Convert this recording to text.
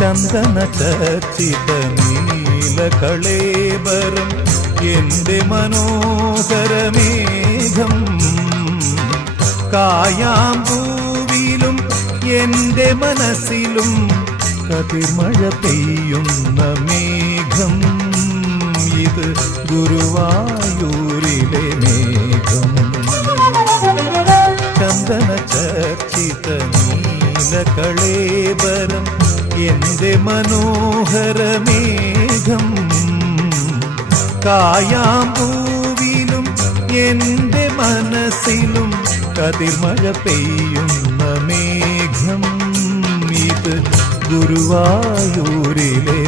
ചന്ദന ചർച്ചിത നീലകളേബരം എന്റെ മനോഹരമേഘം കായാമ്പൂവിലും എന്റെ മനസ്സിലും കതിർമഴ പെയ്യുന്ന മേഘം ഇത് ഗുരുവായൂരിലെ മേഘം ചന്ദന ചർച്ചിത നീലകളേബരം എന്റെ മനോഹരമേഘം കായാമ്പൂവിലും എന്റെ മനസ്സിലും കതിർമഴ പെയ്യുന്ന മേഘം ഇത് ഗുരുവായൂരിലെ